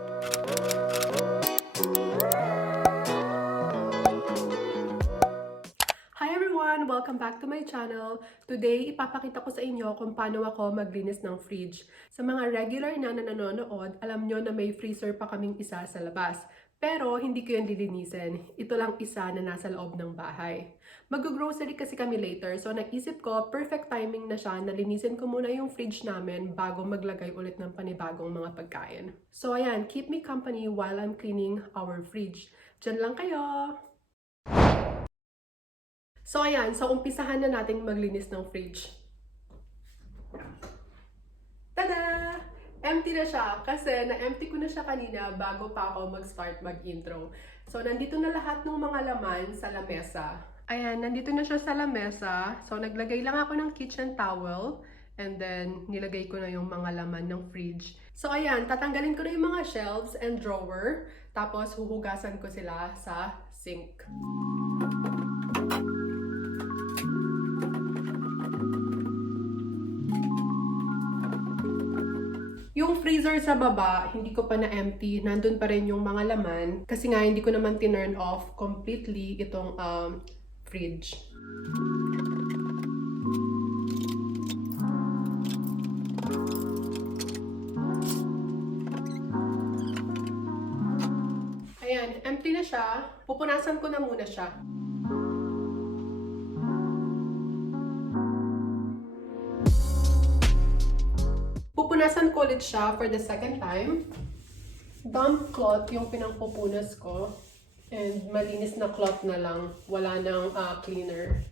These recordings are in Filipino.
Hi everyone! Welcome back to my channel. Today, ipapakita ko sa inyo kung paano ako maglinis ng fridge. Sa mga regular na nanonood, alam nyo na may freezer pa kaming isa sa labas. Pero hindi ko yun lilinisin. Ito lang isa na nasa loob ng bahay. Mag-grocery kasi kami later, so naisip ko perfect timing na siya na linisin ko muna yung fridge namin bago maglagay ulit ng panibagong mga pagkain. So ayan, keep me company while I'm cleaning our fridge. Diyan lang kayo! So ayan, so umpisahan na nating maglinis ng fridge. Tada! Empty na siya kasi na-empty ko na siya kanina bago pa ako mag-start mag-intro. So nandito na lahat ng mga laman sa lamesa. Ayan, nandito na siya sa lamesa. So naglagay lang ako ng kitchen towel and then nilagay ko na yung mga laman ng fridge. So ayan, tatanggalin ko na yung mga shelves and drawer. Tapos huhugasan ko sila sa sink. Yung freezer sa baba, hindi ko pa na-empty. Nandun pa rin yung mga laman. Kasi nga, hindi ko naman tinurn off completely itong fridge. Ayan, empty na siya. Pupunasan ko na muna siya. Pupunasan ko ulit siya for the second time. Damp cloth yung pinangpupunas ko. And malinis na cloth na lang. Wala nang cleaner.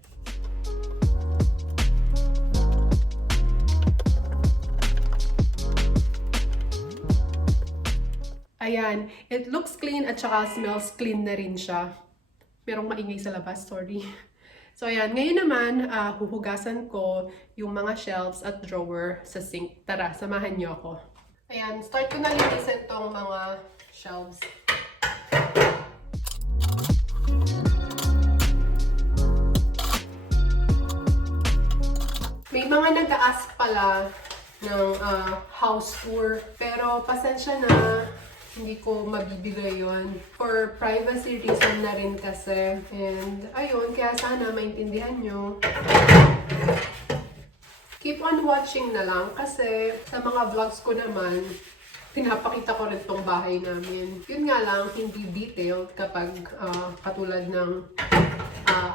Ayan. It looks clean at saka smells clean na rin siya. Merong maingay sa labas, sorry. So ayan, ngayon naman, huhugasan ko yung mga shelves at drawer sa sink. Tara, samahan niyo ako. Ayan, start ko na linisin tong mga shelves. May mga nag-a-ask pala ng house tour, pero pasensya na. Hindi ko mabibigay yon for privacy reason na rin kasi. And ayun, kaya sana maintindihan nyo. Keep on watching na lang kasi sa mga vlogs ko naman, pinapakita ko rin tong bahay namin. Yun nga lang, hindi detailed kapag katulad ng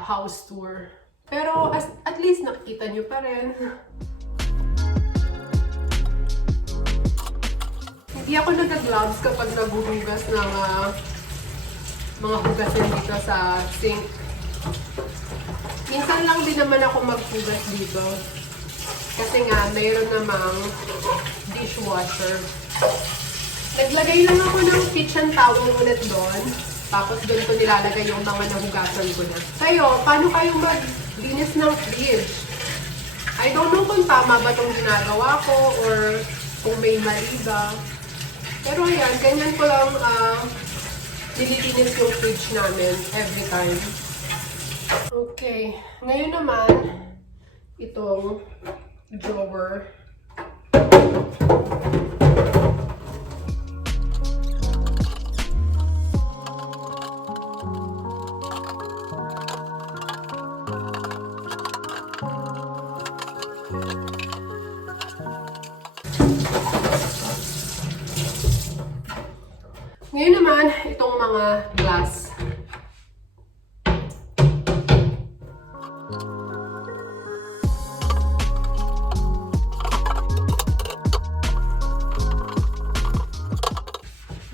house tour. Pero at least nakita nyo pa rin. Hindi ako nag-gloves kapag naghuhugas ng mga hugasin dito sa sink. Minsan lang din naman ako maghugas dito. Kasi nga, mayroon namang dishwasher. Naglagay lang ako ng kitchen towel ulit doon. Tapos doon ko nilalagay yung mga nahugasan ko na. Kayo, paano kayo maglinis ng fridge? I don't know kung tama ba itong ginagawa ko or kung may mali ba. Pero ayan, ganyan ko lang nililinis yung fridge namin every time. Okay, ngayon naman, itong drawer. Ngayon naman, itong mga glass.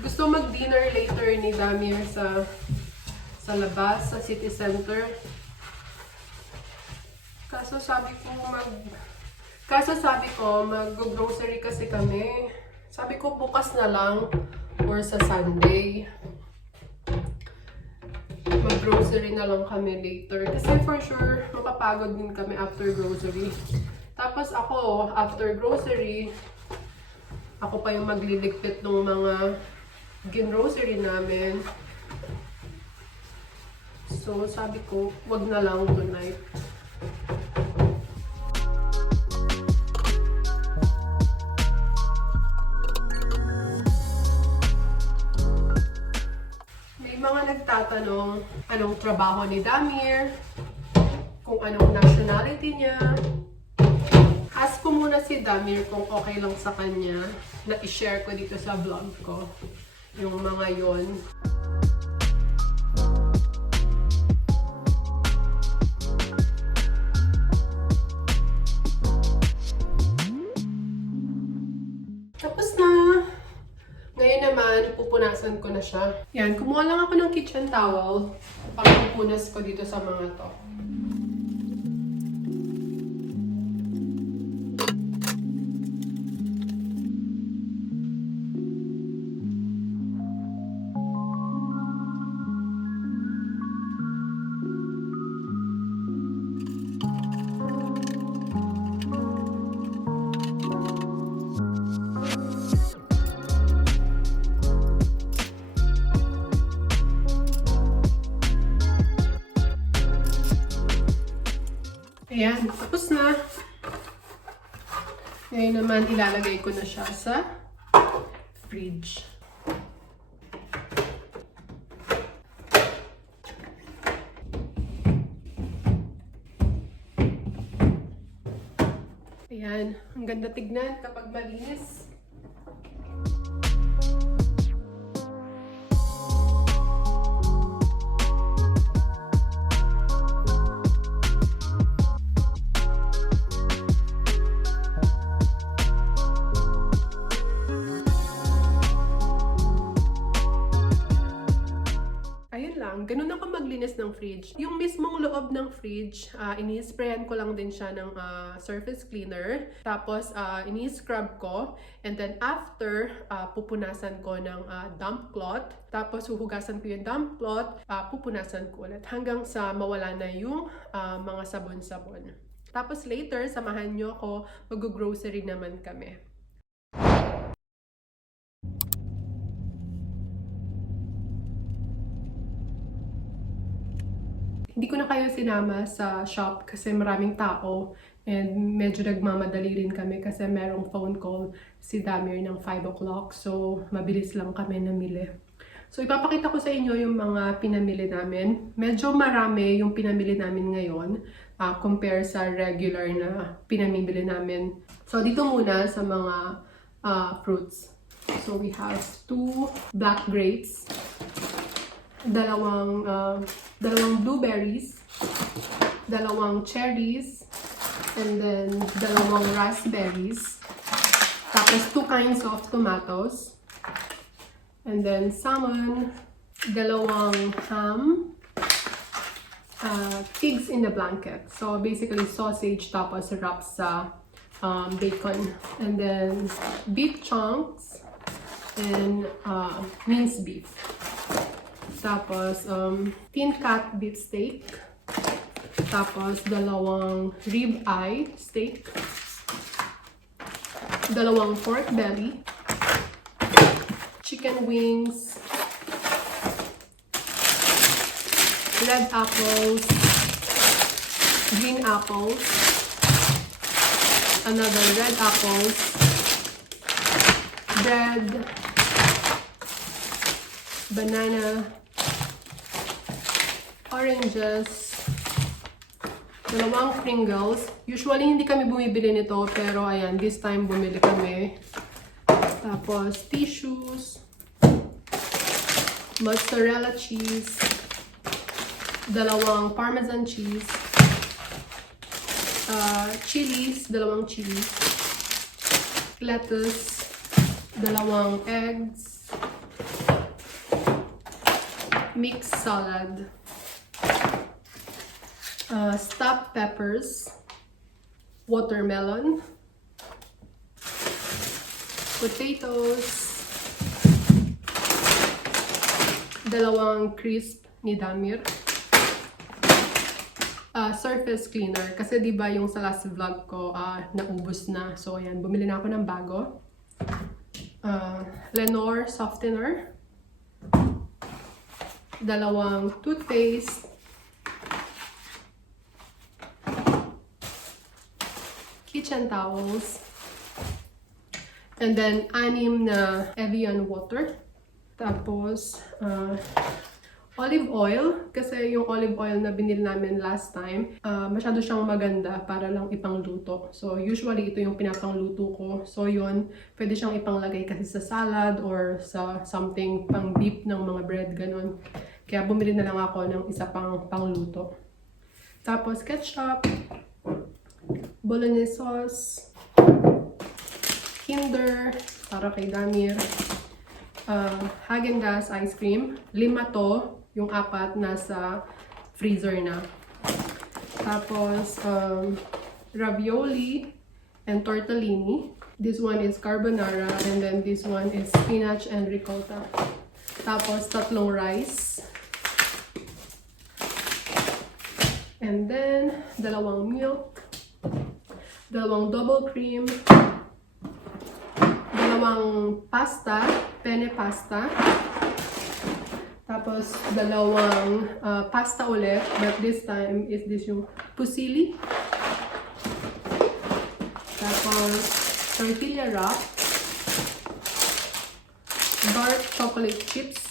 Gusto mag-dinner later ni Damir sa labas, sa city center. Kaso sabi ko mag-grocery kasi kami. Sabi ko bukas na lang or sa Sunday. Mag-grocery na lang kami later. Kasi for sure, mapapagod din kami after grocery. Tapos ako, after grocery, ako pa yung magliligpit ng mga gin-grocery namin. So, sabi ko, wag na lang tonight. mga nagtatanong anong trabaho ni Damir, kung anong nationality niya, ask ko muna si Damir kung okay lang sa kanya na i-share ko dito sa vlog ko yung mga yon. Tapos na! Ngayon naman, pupunasan ko na siya. Yan, kumuha lang ako ng kitchen towel para pupunas ko dito sa mga to. Ayan, tapos na. Ngayon naman, ilalagay ko na siya sa fridge. Ayan, ang ganda tignan kapag malinis. Ganun ako maglinis ng fridge. Yung mismong loob ng fridge, ini-sprayan ko lang din siya ng surface cleaner. Tapos, ini-scrub ko. And then, after, pupunasan ko ng damp cloth. Tapos, huhugasan ko yung damp cloth, pupunasan ko ulit. Hanggang sa mawala na yung mga sabon-sabon. Tapos, later, samahan nyo ako. Mag-grocery naman kami. Hindi ko na kayo sinama sa shop kasi maraming tao and medyo nagmamadali rin kami kasi merong phone call si Damir ng 5 o'clock. So, mabilis lang kami namili. So, ipapakita ko sa inyo yung mga pinamili namin. Medyo marami yung pinamili namin ngayon compare sa regular na pinamili namin. So, dito muna sa mga fruits. So, we have 2 black grapes, dalawang blueberries, dalawang cherries, and then dalawang raspberries. Tapos 2 kinds of tomatoes. And then salmon, dalawang ham, pigs in a blanket. So basically sausage tapos wrap sa bacon. And then beef chunks and minced beef. Tapos, tin cut beef steak. Tapos, dalawang rib eye steak. Dalawang pork belly. Chicken wings. Red apples. Green apples. Another red apples. Bread. Banana. Oranges, dalawang Pringles. Usually, hindi kami bumibili nito, pero ayan, this time bumili kami. Tapos, tissues, mozzarella cheese, dalawang Parmesan cheese, chilies, dalawang chilies, lettuce, dalawang eggs, mixed salad, stuffed peppers, watermelon, potatoes, dalawang crisp ni Damir, surface cleaner. Kasi diba yung sa last vlog ko, naubos na. So ayan, bumili na ako ng bago. Lenor softener, dalawang toothpaste, kitchen towels, and then 6 na Evian water. Tapos, Olive oil, kasi yung olive oil na binili namin last time, masyado siyang maganda para lang ipangluto. So usually ito yung pinapangluto ko. So yun, pwede siyang ipanglagay kasi sa salad or sa something pang dip ng mga bread, ganun. Kaya bumili na lang ako ng isa pang pangluto. Tapos ketchup, bolognese sauce, Kinder, para kay Damir, Häagen-Dazs ice cream. 5 to, yung 4 nasa freezer na. Tapos, ravioli and tortellini. This one is carbonara and then this one is spinach and ricotta. Tapos, 3 rice. And then, 2 milk, 2 double cream, 2 pasta, penne pasta, tapos 2 pasta ulit, but this time is this yung fusilli, tapos tortilla wrap, dark chocolate chips,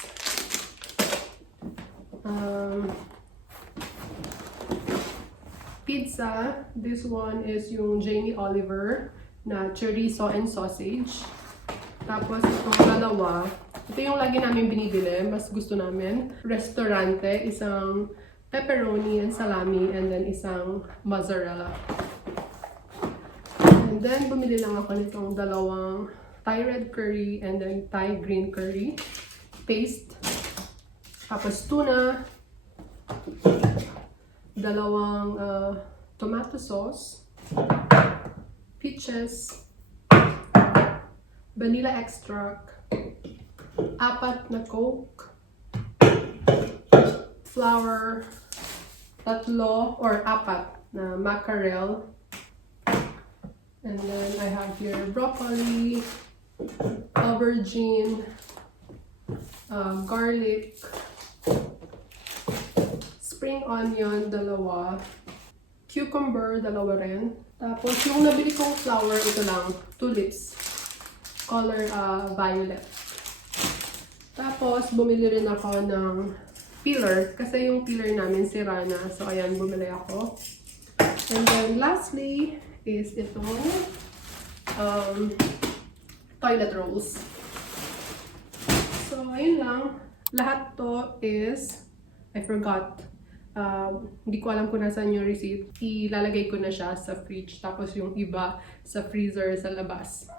pizza. This one is yung Jamie Oliver na chorizo and sausage. Tapos itong 2, ito yung lagi namin binibili, mas gusto namin. Restaurante, isang pepperoni and salami, and then isang mozzarella. And then bumili lang ako nitong 2 Thai red curry and then Thai green curry paste. Tapos tuna, 2 tomato sauce, peaches, vanilla extract, 4 na Coke, flour, 3 or 4 na mackerel, and then I have here broccoli, aubergine, garlic, spring onion, 2, cucumber, 2 rin. Tapos yung nabili kong flour, ito lang, tulips, color violet. Tapos bumili rin ako ng peeler, kasi yung peeler namin sira na. So ayan, bumili ako. And then lastly is itong toilet rolls. So ayun lang. Lahat to is, I forgot. Hindi ko alam kung nasaan yung receipt. Ilalagay ko na siya sa fridge. Tapos yung iba sa freezer sa labas.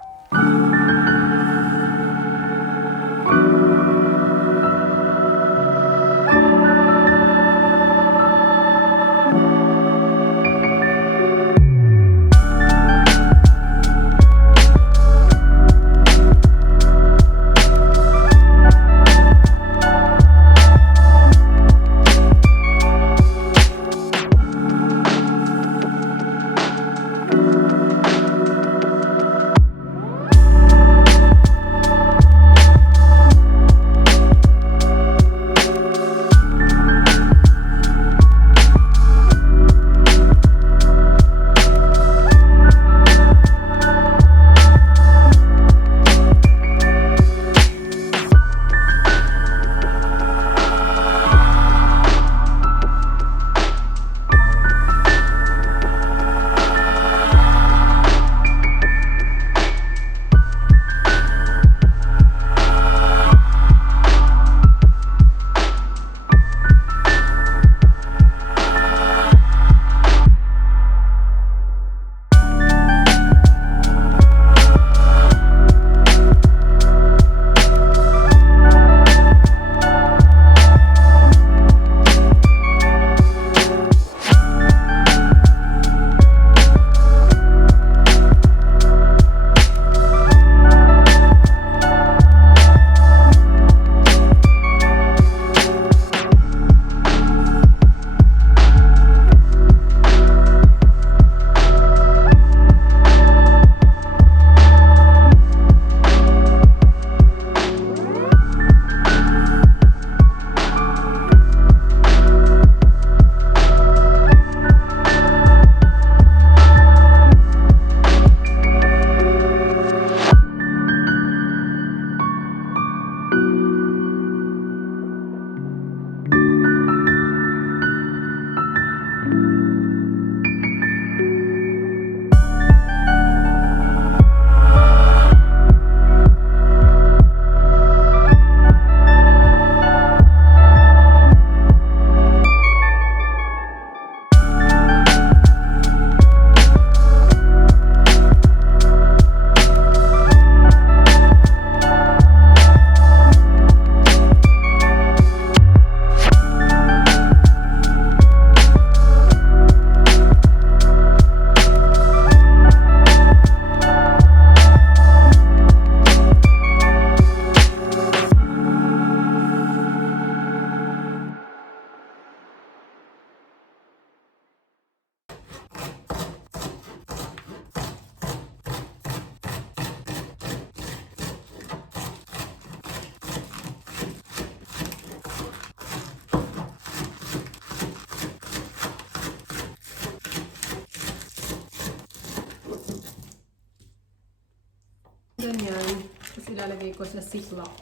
Ganyan. Tapos ilalagay ko sa ziplock.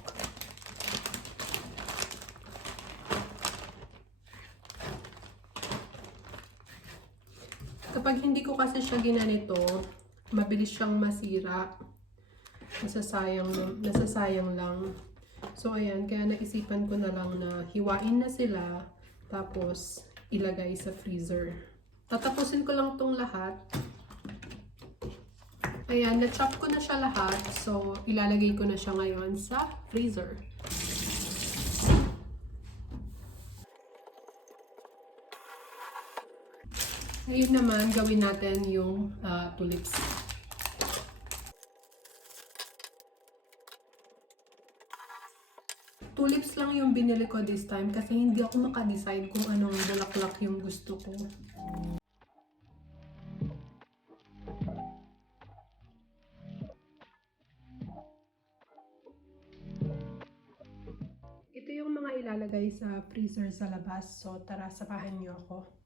Kapag hindi ko kasi siya ginanito, mabilis siyang masira. Nasasayang lang. So ayan, kaya naisipan ko na lang na hiwain na sila, tapos ilagay sa freezer. Tatapusin ko lang tong lahat. Ayan, na-chop ko na siya lahat. So, ilalagay ko na siya ngayon sa freezer. Ngayon naman, gawin natin yung tulips. Tulips lang yung binili ko this time kasi hindi ako maka-decide kung anong bulaklak yung gusto ko. Ito yung mga ilalagay sa freezer sa labas. So, tara, samahan niyo ako.